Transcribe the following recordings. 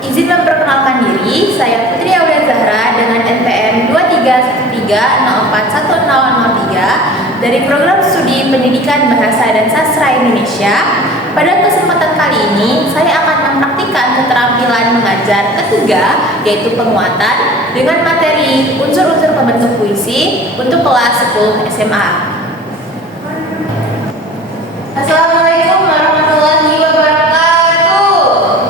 Izin memperkenalkan diri, saya Putri Aulia Zahra dengan NPM 2313041003 dari Program Studi Pendidikan Bahasa dan Sastra Indonesia. Pada kesempatan kali ini, saya akan mempraktikkan keterampilan mengajar ketiga, yaitu penguatan, dengan materi unsur-unsur pembentuk puisi untuk kelas 10 SMA. Assalamualaikum warahmatullahi wabarakatuh.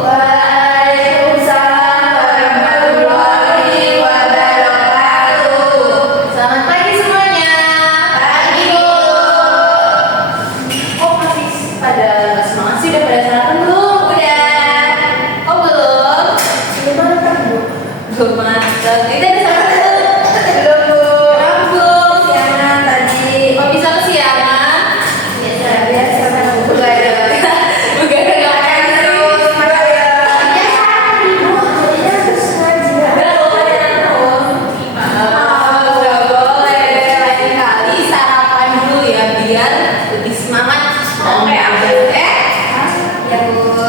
Waalaikumsalam warahmatullahi wabarakatuh. Selamat pagi semuanya. Pagi Bu. Kok masih pada semangat sih? Udah pada sarapan belum? Udah. Kok belum? Belum makan Bu. Belum makan. Itu ada sarapan belum? Belum Bu. Belum. Siangan tadi. Kok bisa kesiangan? Biasa kan begadang terus nggak boleh. Lain kali sarapan dulu ya biar lebih semangat. Oke ya Bu.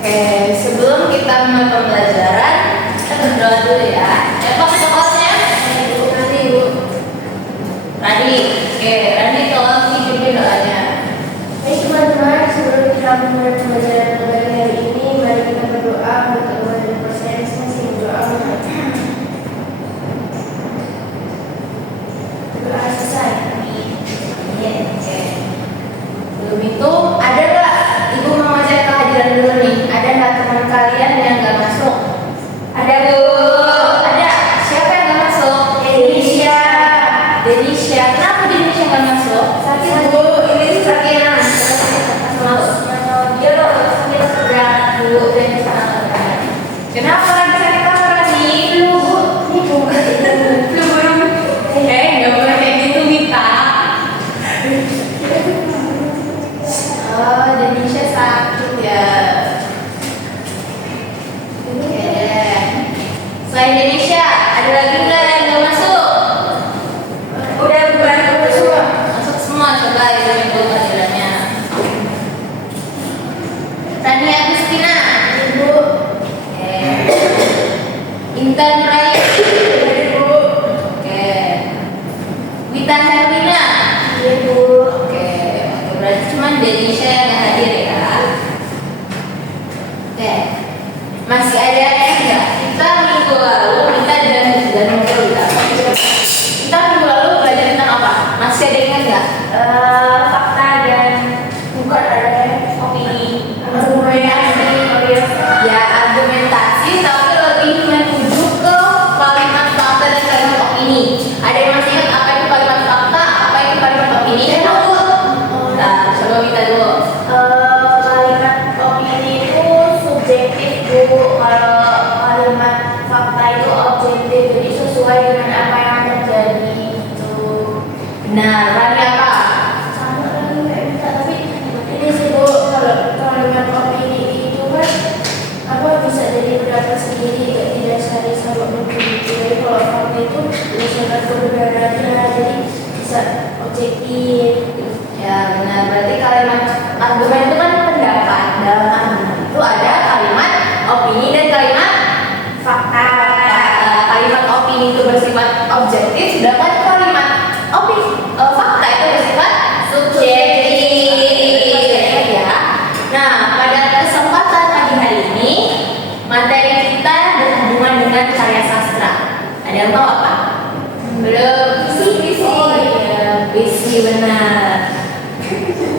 Oke, sebelum kita mulai pembelajaran kita berdoa dulu ya. Pak coklatnya nanti Bu. Rani, oke, Rani tolong hidupin doanya. Baik teman-teman, sebelum kita mulai pembelajaran pada hari ini, mari kita berdoa untuk Tuhan dan percaya masing berdoa mengajar. Doa selesai. Oke. Belum itu ada nggak? Ibu mau ngajak kehadiran dulu nih. Ada nggak teman kalian yang nggak masuk? Ada Bu. Ada. Siapa yang nggak masuk? Denisha. Denisha. Kenapa Denisha nggak masuk? Sakit Bu, ini sakit. Dia loh sakit berat Bu dan sangat. Kenapa lagi sakit apa nih? Flu Bu, ini Bu. Flu burung. Nggak boleh kayak gitu Mita. Oh, Denisha sakit ya. Oke. Selain Denisha, ada lagi nggak yang nggak masuk? Udah bubar semua. Masuk semua, coba ibu kehadirannya. Rani Agustina, Ibu, oke. Intan Rai, Ibu, oke. Wita Herlina, Ibu. oke. Berarti cuma Denisha yang nggak hadir ya. Oke. Masih ada yang enggak? Kita minggu lalu kita dan minggu Wita. Kita minggu lalu belajar tentang apa? Masih ada yang ingat nggak? Fakta dan Bukan ada opini. argumentasi. Ya argumentasi, tapi lebih menuju ke kalimat fakta dan kalimat opini. Ada yang masih ingat apa itu kalimat fakta, apa itu kalimat opini? Nah, coba kita dulu. Kalimat opini itu subjektif Bu, kalau kalimat fakta itu objektif, jadi sesuai dengan apa yang terjadi itu. Benar, Rani apa? Sama lagi kayak kita, tapi ini sih Bu, kalau kalimat opini itu kan apa bisa jadi pendapat sendiri, gak didasari sama bukti. Jadi kalau fakta itu berdasarkan kebenarannya, jadi bisa objektif. Ya benar, berarti kalimat argumen itu kan pendapat. Dalam argumen itu ada kalimat opini dan kalimat Fakta. Kalimat opini itu bersifat objektif, sedangkan kalimat fakta itu bersifat subjektif ya. Nah, pada kesempatan pagi hari ini materi kita berhubungan dengan karya sastra. Ada yang tahu apa? Belum. Puisi. Oh iya, puisi benar.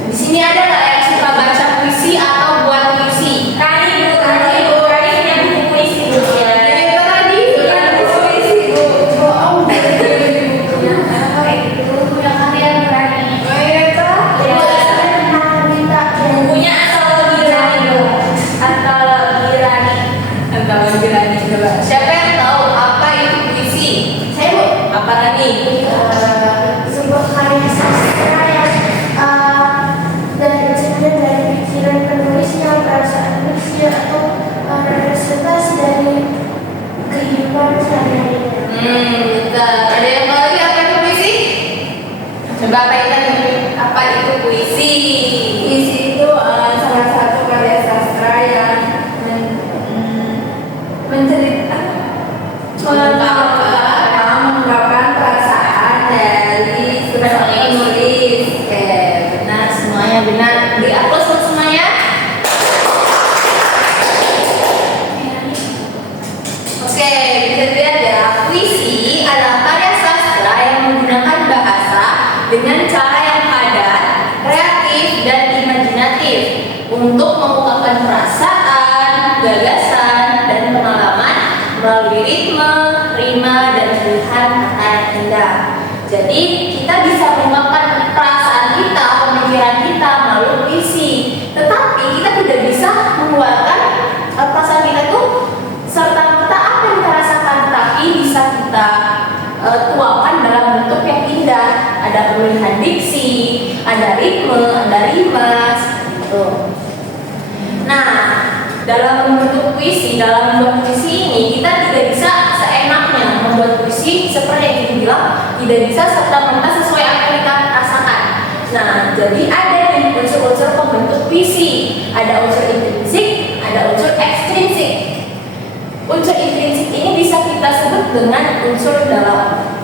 Di sini ada nggak yang suka baca puisi atau buat puisi? Rani punya buku puisi Bu. Ya, itu tadi bukan puisi Bu. Bohong dari bukunya. Apa itu? Punya kalian Rani. Oh iya kak. Ya, saya pernah minta Bukunya antologi Rani Bu. antologi Rani. Antologi Rani coba. Siapa yang tahu apa itu puisi? Saya Bu. Apa Rani? Sebuah karya sastra yang dari pikiran penulisnya, perasaan penulisnya, atau representasi dari kehidupan sehari-harinya. Bentar. Ada yang tahu lagi apa itu puisi? Coba apa itu puisi? Puisi itu salah satu karya sastra yang Jadi kita bisa mengungkapkan perasaan kita, pemikiran kita melalui puisi. Tetapi kita tidak bisa mengeluarkan perasaan kita itu serta merta apa yang kita rasakan, tapi bisa kita tuangkan dalam bentuk yang indah. Ada pemilihan diksi, ada ritme, ada rimas, gitu. Nah, dalam membentuk puisi, dalam membuat puisi ini kita tidak bisa seenaknya membuat puisi seperti yang kita bilang, tidak bisa serta merta sesuai apa yang kita rasakan. Nah, jadi ada nih unsur-unsur pembentuk puisi, ada unsur intrinsik, ada unsur ekstrinsik. Unsur intrinsik ini bisa kita sebut dengan unsur dalam.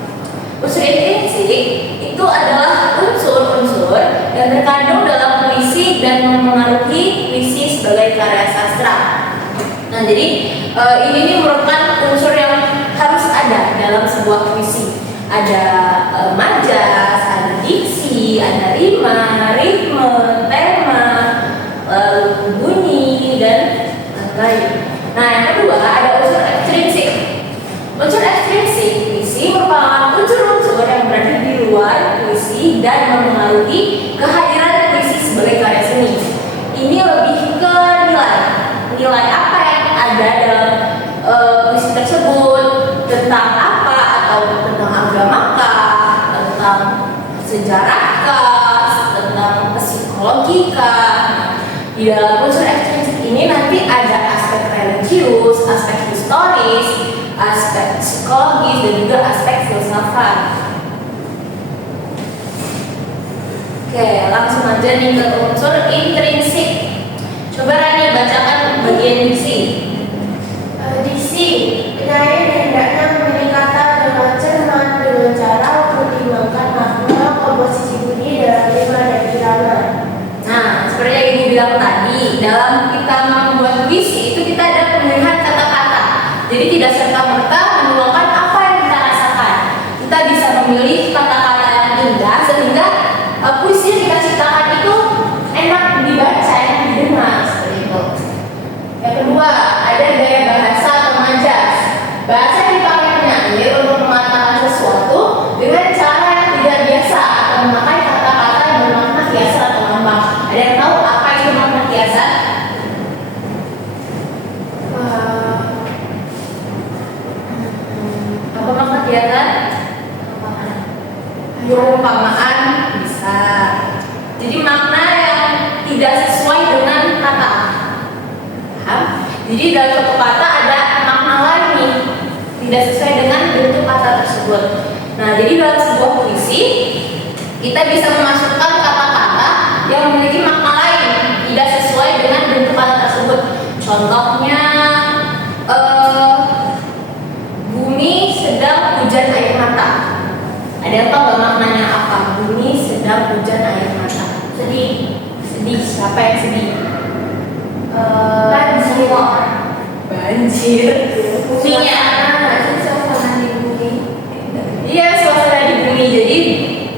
Unsur intrinsik itu adalah unsur-unsur yang terkandung dalam puisi dan memengaruhi puisi sebagai karya sastra. Nah, jadi ini merupakan unsur yang harus ada dalam sebuah puisi. Ada majas, ada diksi, ada rima, ritme, tema, bunyi, dan lain-lain. Nah, yang kedua ada unsur ekstrinsik. Unsur ekstrinsik puisi merupakan unsur-unsur yang berada di luar puisi dan mempengaruhi kehadiran puisi sebagai karya seni. Ini lebih ke nilai apa yang ada dalam puisi tersebut, tentang apa, atau tentang agamakah, tentang sejarahkah, tentang psikologikah. Di dalam unsur ekstrinsik ini nanti ada aspek religius, aspek historis, aspek psikologis, dan juga aspek filsafat. Oke, langsung aja nih ke unsur intrinsik. Coba Rani bacakan bagian diksi. Diksi, penyair hendaknya memilih kata dengan cermat dengan cara mempertimbangkan makna, komposisi bunyi dalam rima dan irama. Nah, seperti yang Ibu bilang tadi, dalam kita membuat puisi itu kita ada pemilihan kata-kata. Jadi tidak serta-merta menuangkan apa yang kita rasakan. Kita bisa memilih kata-kata yang indah sehingga puisi yang kita ciptakan itu enak dibaca, enak didengar, seperti itu. Yang kedua, ada gaya bahasa atau majas. Bahasa yang dipakai penyair untuk mengatakan sesuatu dengan cara yang tidak biasa atau memakai kata-kata yang bermakna biasa atau lambang. Ada yang tahu apa itu makna kiasan? Apa makna kiasan? Perumpamaan bisa. Jadi makna yang tidak sesuai dengan kata. Paham? Jadi dalam satu kata ada makna lain nih, tidak sesuai dengan bentuk kata tersebut. Nah, jadi dalam sebuah puisi kita bisa memasukkan kata-kata yang memiliki makna lain, tidak sesuai dengan bentuk kata tersebut. Contohnya, bumi sedang hujan air mata. Ada yang tahu nggak maknanya apa? Bumi sedang hujan air mata. Sedih. Sedih. Siapa yang sedih? Banjir. Banjir. Buminya. Suasana di bumi. Iya, suasana di bumi. Jadi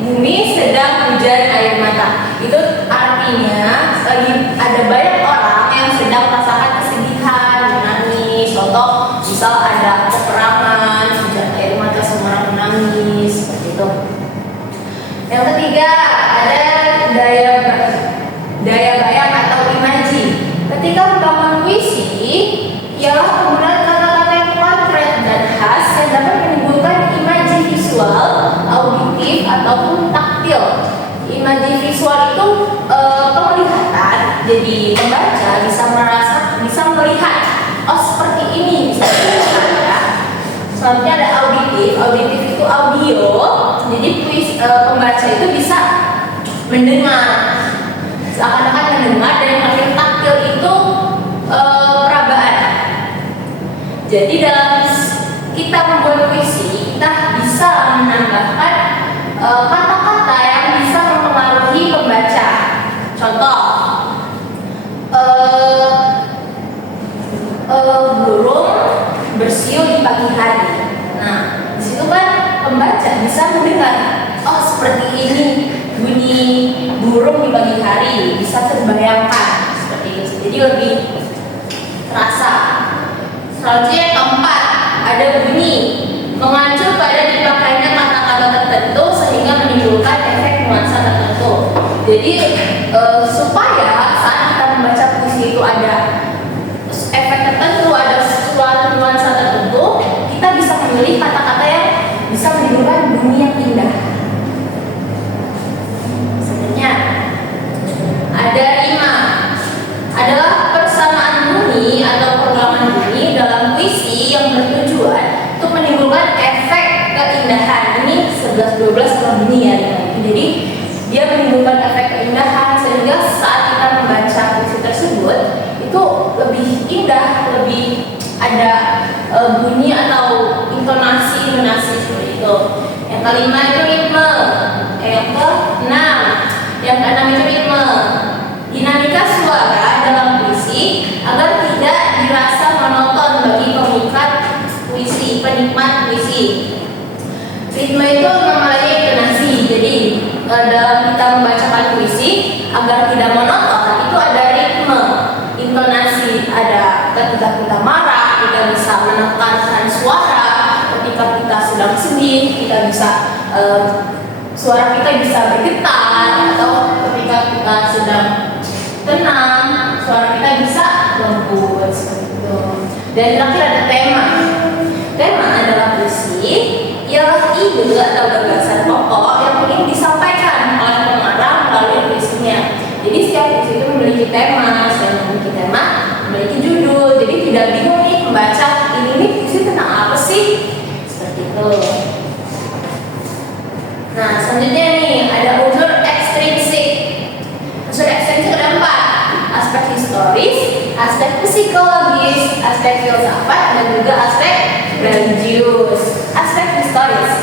bumi sedang hujan air mata. Itu artinya lagi ada banyak orang yang sedang merasakan kesedihan, menangis. Contoh, misal ada peperangan, hujan air mata, semua orang menangis, seperti itu. Yang ketiga, ada daya bayang atau imaji. Ketika membangun puisi, ialah penggunaan kata-kata yang konkret dan khas yang dapat menimbulkan imaji visual, auditif, ataupun taktil. Imaji visual itu penglihatan, jadi pembaca bisa melihat, oh seperti ini, misalnya ya. Selanjutnya ada auditif itu audio, jadi pembaca itu bisa mendengar, seakan-akan mendengar, dan yang terakhir taktil itu perabaan. Jadi dalam kita membuat puisi, kita bisa menambahkan kata-kata yang bisa mempengaruhi pembaca. Contoh, burung bersiul di pagi hari. Nah, di situ kan pembaca bisa mendengar, oh seperti ini bunyi burung di pagi hari, bisa terbayangkan seperti itu. Jadi lebih terasa. Selanjutnya yang keempat, ada bunyi mengacu pada dipakainya kata-kata tertentu Jadi supaya saat kita membaca puisi itu ada efek tertentu, ada suatu nuansa tertentu, kita bisa memilih kata-kata yang bisa menimbulkan bunyi yang indah. Sebenarnya ada rima, adalah persamaan bunyi atau pengulangan bunyi dalam puisi yang bertujuan untuk menimbulkan efek keindahan. Ini 11-12 kalau bunyi ya. Jadi dia menimbulkan efek keindahan sehingga saat kita membaca puisi tersebut itu lebih indah, lebih ada bunyi atau intonasi seperti itu. Yang kelima itu ritme, yang keenam, itu ritme, dinamika suara dalam puisi agar tidak dirasa monoton bagi penikmat puisi. Ritme itu namanya intonasi. Jadi dalam kita membacakan puisi agar tidak monoton itu ada ritme, intonasi. Ada ketika kita marah kita bisa menekankan suara, ketika kita sedang sedih kita bisa suara kita bisa bergetar, atau ketika kita sedang tenang suara kita bisa lembut seperti itu. Dan terakhir ada tema. Tema adalah puisi ialah ide atau gagasan pokok yang ingin disampaikan oleh pengarang melalui puisinya. Jadi setiap puisi itu memiliki tema, selain memiliki tema, memiliki judul. Jadi tidak bingung nih membaca ini puisi tentang apa sih? Seperti itu. Nah, selanjutnya nih ada unsur ekstrinsik. Unsur ekstrinsik ada 4: aspek historis, aspek psikologis, aspek filsafat, dan juga aspek religius. Aspek historis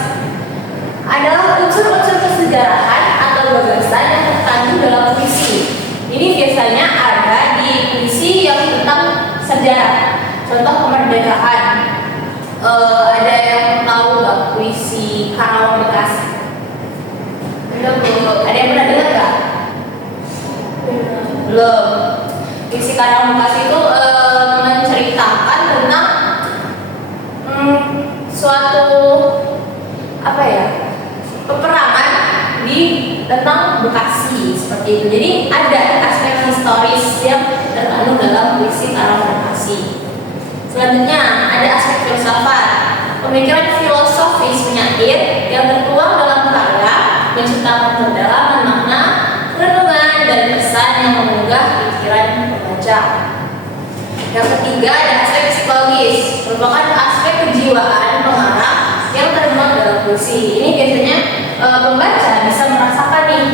adalah unsur-unsur kesejarahan atau gagasan yang terkandung dalam puisi. Ini biasanya ada di puisi yang tentang sejarah. Contoh kemerdekaan. Ada yang tahu nggak puisi Karawang Bekasi? Ada yang pernah dengar nggak? Belum. Puisi Karawang Bekasi itu menceritakan tentang suatu peperangan di tentang Bekasi seperti itu. Jadi ada aspek historis yang terkandung dalam puisi Karawang Bekasi. Selanjutnya ada aspek filsafat, pemikiran filosofis penyair yang tertuang dalam karya menciptakan pendalaman makna, renungan, dan pesan yang mengunggah pikiran pembaca. Yang ketiga ada aspek psikologis, merupakan aspek kejiwaan pengarang yang termuat dalam puisi. Ini biasanya pembaca bisa merasakan nih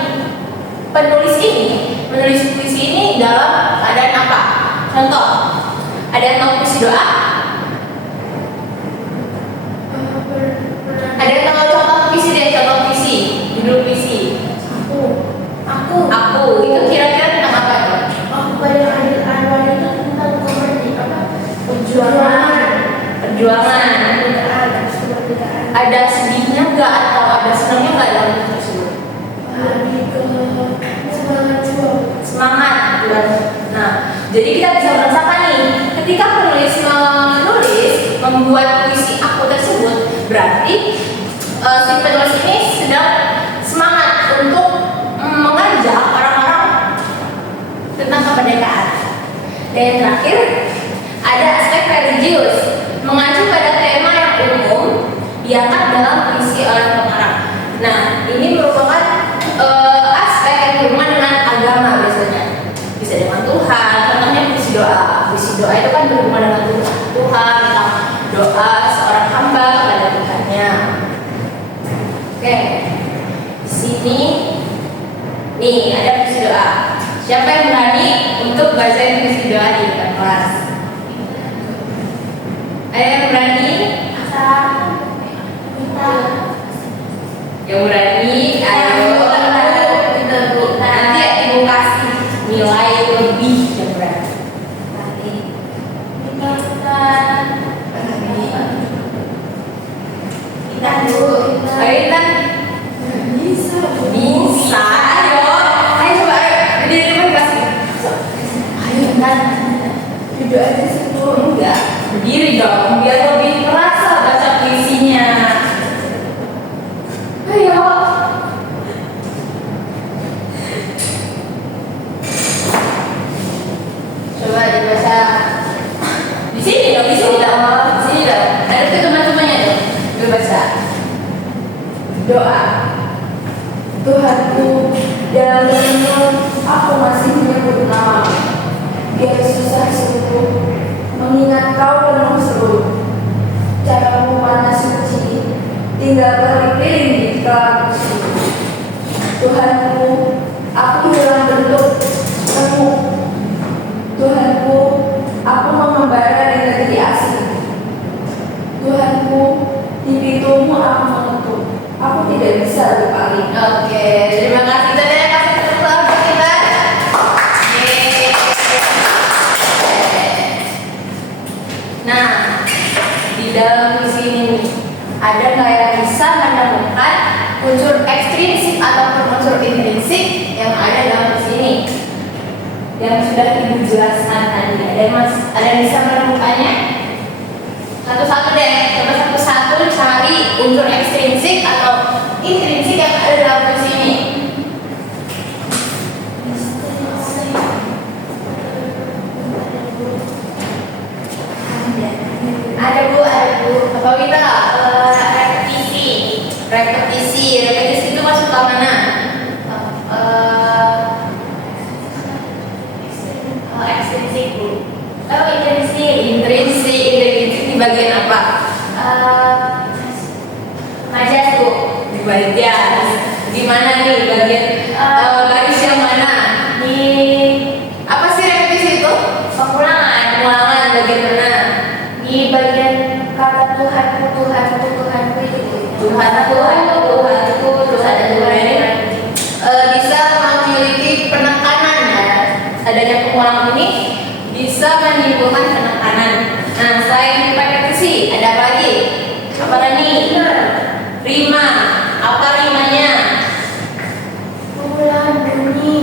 penulis ini menulis puisi ini dalam keadaan apa. Contoh, ada yang tahu puisi doa? Ada yang tahu contoh puisi deh, contoh puisi, judul puisi? Aku. Itu kira-kira tentang apa tuh? Aku pada Anwar itu tentang perjuangan. Ada sedihnya nggak atau ada senangnya nggak dalam buku tersebut? Lebih ke Semangat. Nah, jadi kita bisa merasakan nih, ketika penulis membuat puisi aku tersebut, berarti si penulis ini sedang semangat untuk mengajak orang-orang tentang kemerdekaan. Dan yang terakhir ada aspek religius, mengacu pada tema yang umum diangkat dalam puisi oleh pengarang. Nah, ini merupakan aspek yang berhubungan dengan agama biasanya. Bisa dengan Tuhan, contohnya puisi doa. Puisi doa itu kan berhubungan dengan Tuhan, tentang doa seorang hamba kepada Tuhannya. Oke, di sini nih ada puisi doa. Siapa yang berani untuk bacain puisi doa di depan kelas? Ada yang berani? Yang berani, ayo. Nanti ibu kasih nilai lebih yang berani. Nanti kita dulu. Ayo Intan. Bisa. Ayo coba ayo. Berdiri dulu kasih. Ayo Intan. Duduk aja situ. Enggak. Berdiri dong, biar lebih terasa baca puisinya. Ayo. di sini dong. Di sini dong. Ada tuh teman-temannya tuh. Gue baca. Doa. Tuhanku, dalam renungan aku masih menyebut nama. Biar susah sungguh mengingat kau penuh seru. Caramu panas suci, tinggal berkeliling di galaksi. Tuhanku, aku hilang bentuk temu. Tuhanku, aku mengembara di negeri asing. Tuhanku, di pintumu aku mengetuk. Aku tidak bisa berpaling. Oke, terima kasih. Tadi ada kasih tepuk tangan buat kita. Yeay. Nah, di dalam puisi ini nih, ada nggak yang bisa menemukan unsur ekstrinsik ataupun unsur intrinsik yang ada dalam puisi ini? Yang sudah ibu jelaskan tadi. Ada yang bisa menemukannya? Satu-satu deh, coba satu-satu cari unsur ekstrinsik atau intrinsik yang ada dalam puisi ini. Ada bu. Apa kita repetisi itu masuk ke mana? Ekstrinsik bu. Oh intrinsik di bagian apa? Majas bu. Di bagian. Di mana nih bagian garis yang mana? Di apa sih repetisi itu? Pengulangan bagian mana? Di bagian kata Tuhanku itu Tuhanku terus ada Tuhan bisa memiliki penekanan ya. Adanya pengulangan ini bisa menimbulkan penekanan. Nah selain repetisi ada apa lagi? Apa lagi? Rima. Apa rimanya? Pengulangan bunyi.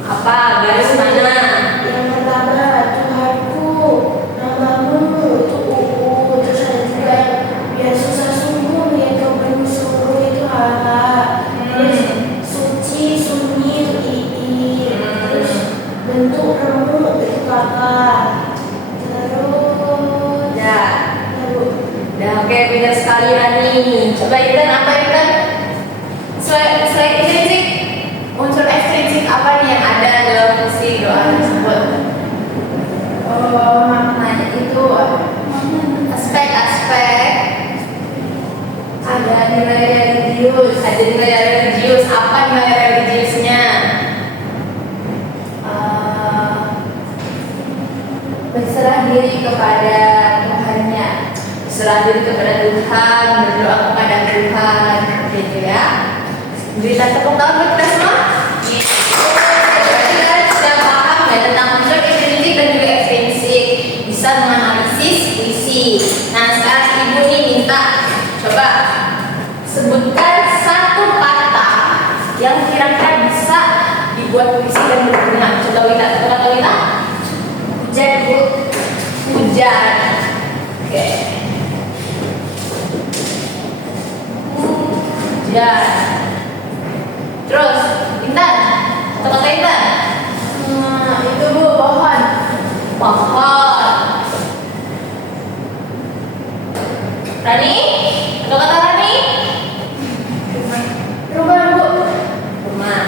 Apa garis mana? Yang pertama Tuhanku, namamu itu terus ada juga yang biar susah sungguh yaitu penuh suruh itu haha. Terus suci sunyi itu ii. Terus bentuk remuk itu kakak. Terus Oke, beda sekali Rani. Coba Intan, apa Intan? Selain intrinsik, unsur ekstrinsik apa nih yang ada dalam puisi doa tersebut? maknanya itu Aspek-aspek. ada nilai religius. Ada nilai religius. Apa nilai religiusnya? Berserah diri kepada Tuhannya. Berserah diri kepada Tuhan, berdoa kepada Tuhan, gitu ya. Berikan tepuk tangan buat kita semua. Berarti kalian sudah paham ya tentang unsur intrinsik dan juga ekstrinsik, bisa menganalisis puisi. Nah sekarang ibu nih minta coba sebutkan satu kata yang kira-kira bisa dibuat puisi dan berguna. Coba Wita, hujan bu, hujan. Oke. Hujan. Terus, Intan, kata Intan. Itu bu pohon. Pohon. Rani, kata Rani. Rumah bu. Rumah.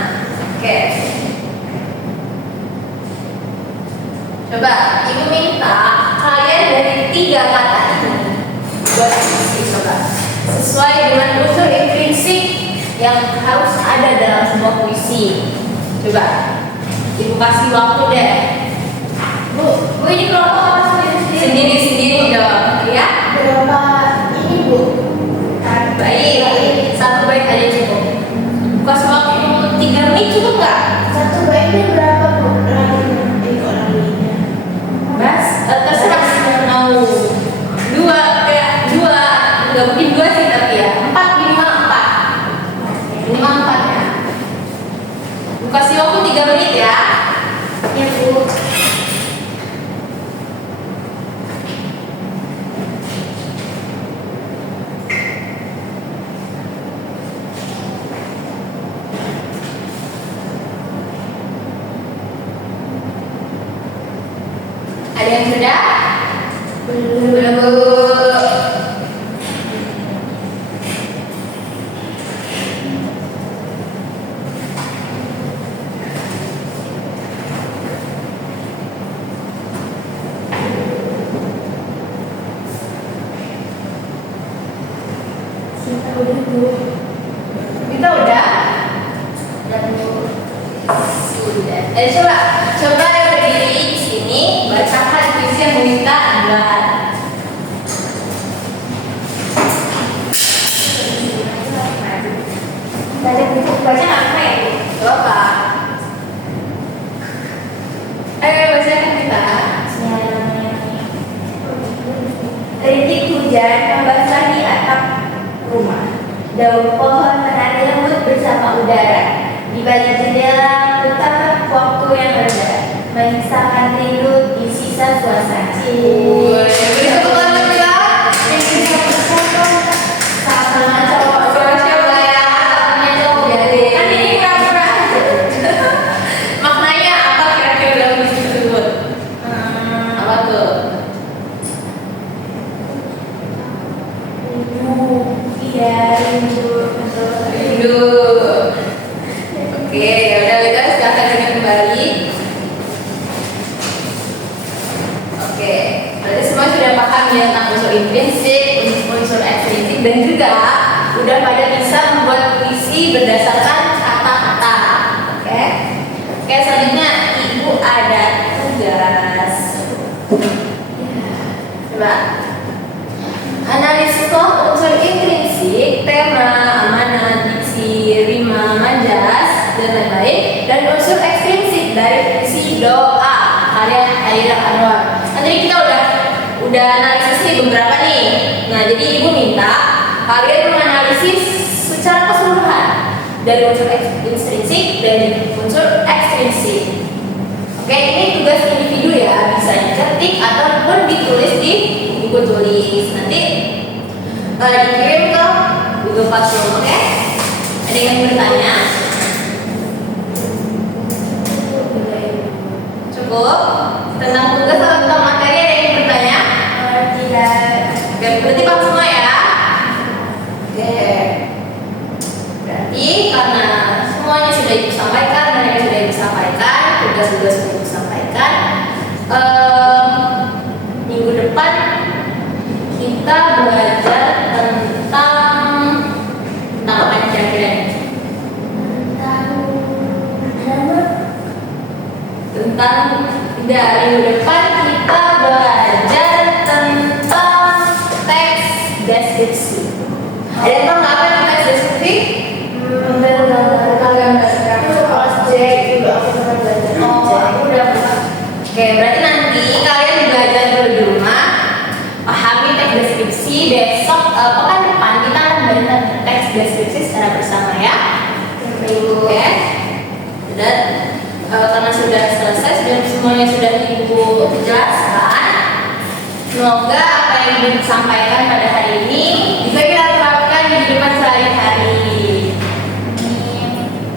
Oke. Coba, ibu minta kalian dari 3 kata ini buat puisi coba. Sesuai dengan unsur intrinsik yang harus ada dalam sebuah puisi. Coba, ibu kasih waktu deh. Bu ini kelompok sendiri jawab, ya? Berapa ini bu? Baik, 1 bait aja cukup. Kasih waktu 3 menit cukup nggak? 1 baitnya berapa bu? Mas, terserah mau 2 kayak 2, nggak mungkin 2 sih tapi ya 4, 5, 4 ya. Bu kasih waktu 3 menit ya. Ya bu. Ada yang sudah? Belum. Udah Bu. Kita udah? Dan Bu. Sudah. Coba yang berdiri di sini bacakan puisi yang meminta gelar. Baca nggak apa ya? Coba. Ayo bacakan kita. Rintik hujan membasahi atap rumah. Daun pohon menari lembut bersama udara. Di balik jendela betapa waktu yang reda mengisahkan rindu di sisa suasana. Sama cowok Siapa ya? Jadi Kan ini pura-pura aja. Maknanya apa kira-kira dalam puisi tersebut? Apa tuh? iya rindu. Rindu. Oke, yaudah kita silahkan dengar kembali. Oke, berarti semua sudah paham ya tentang unsur intrinsik, unsur ekstrinsik, dan juga udah pada bisa membuat puisi berdasarkan kata-kata. Oke, oke selanjutnya ibu ada tugas. Coba analisis unsur intrinsik, tema, amanat, diksi, rima, majas, dan lain-lain, dan unsur ekstrinsik dari puisi doa karya Hairil Anwar. Nanti kita udah analisis nih beberapa nih. Nah, jadi ibu minta kalian menganalisis secara keseluruhan dari unsur intrinsik dan unsur ekstrinsik. Oke, ini tugas individu ya, bisa diketik ataupun ditulis di buku tulis. Nanti dikirim ke Google Classroom, oke? Ada yang bertanya? Cukup? Tentang tugas atau tentang materi ada yang bertanya? Tidak. Oke, berarti paham semua ya? Oke. Berarti karena semuanya sudah ibu sampaikan, mereka sudah ibu sampaikan, tugas-tugas sudah ibu sampaikan. Minggu depan kita belajar tentang apa yang kira-kira nih? Tentang tidak, minggu depan kita belajar tentang teks deskripsi. Ada yang tahu nggak apa itu teks deskripsi? Aku udah pernah. Oke, berarti nanti kalian belajar dulu di rumah, pahami teks deskripsi. Besok pekan depan kita akan belajar teks deskripsi secara bersama ya. Oke. Dan karena sudah selesai, semuanya sudah ibu jelaskan. Semoga apa yang ibu sampaikan pada hari ini bisa kita terapkan di kehidupan sehari-hari.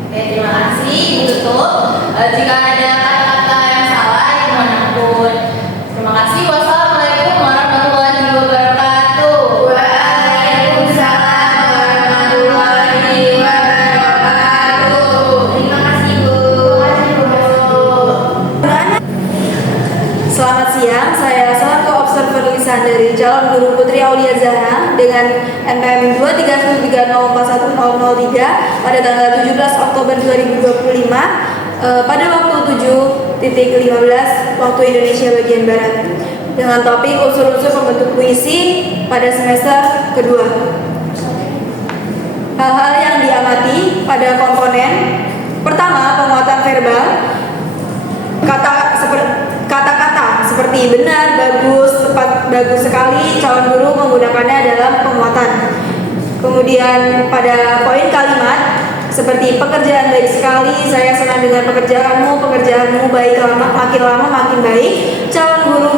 Oke, terima kasih. Ibu tutup. Jika ada kata-kata yang salah, mohon ampun. Terima kasih. Wassalamualaikum warahmatullahi wabarakatuh. Waalaikumsalam warahmatullahi wabarakatuh. Terima kasih Bu. Selamat siang, saya selaku observer lisan dari calon guru Putri Aulia Zahra dengan NPM 231304103 pada tanggal 17 Oktober 2025 pada waktu 7.15 waktu Indonesia bagian Barat dengan topik unsur-unsur pembentuk puisi pada semester kedua. Hal-hal yang diamati pada komponen pertama, penguatan verbal, kata-kata seperti benar, bagus, tepat, bagus sekali, calon guru menggunakannya dalam penguatan. Kemudian pada poin kalimat seperti pekerjaan baik sekali, saya senang dengan pekerjaanmu baik makin lama makin baik, calon guru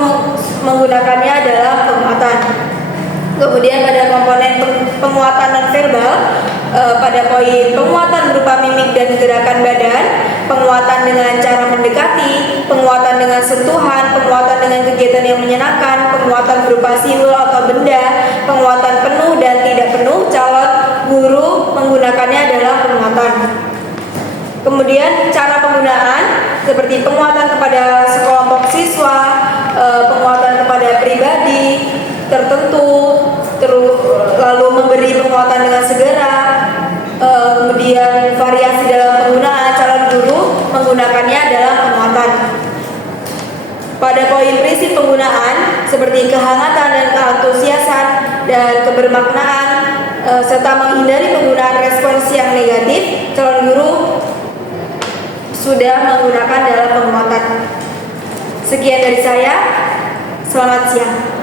menggunakannya dalam penguatan. Kemudian pada komponen penguatan nonverbal, pada poin penguatan berupa mimik dan gerakan badan, penguatan dengan cara mendekati, penguatan dengan sentuhan, penguatan dengan kegiatan yang menyenangkan, penguatan berupa simbol atau benda, penguatan penuh dan tidak penuh, calon guru menggunakannya dalam penguatan. Kemudian cara penggunaan seperti penguatan kepada sekelompok siswa, penguatan kepada pribadi tertentu, lalu memberi penguatan dengan segera, kemudian variasi dalam penggunaan, calon guru menggunakannya dalam penguatan. Pada poin prinsip penggunaan seperti kehangatan dan keantusiasan dan kebermaknaan serta menghindari penggunaan respons yang negatif, calon guru sudah menggunakan dalam penguatan. Sekian dari saya. Selamat siang.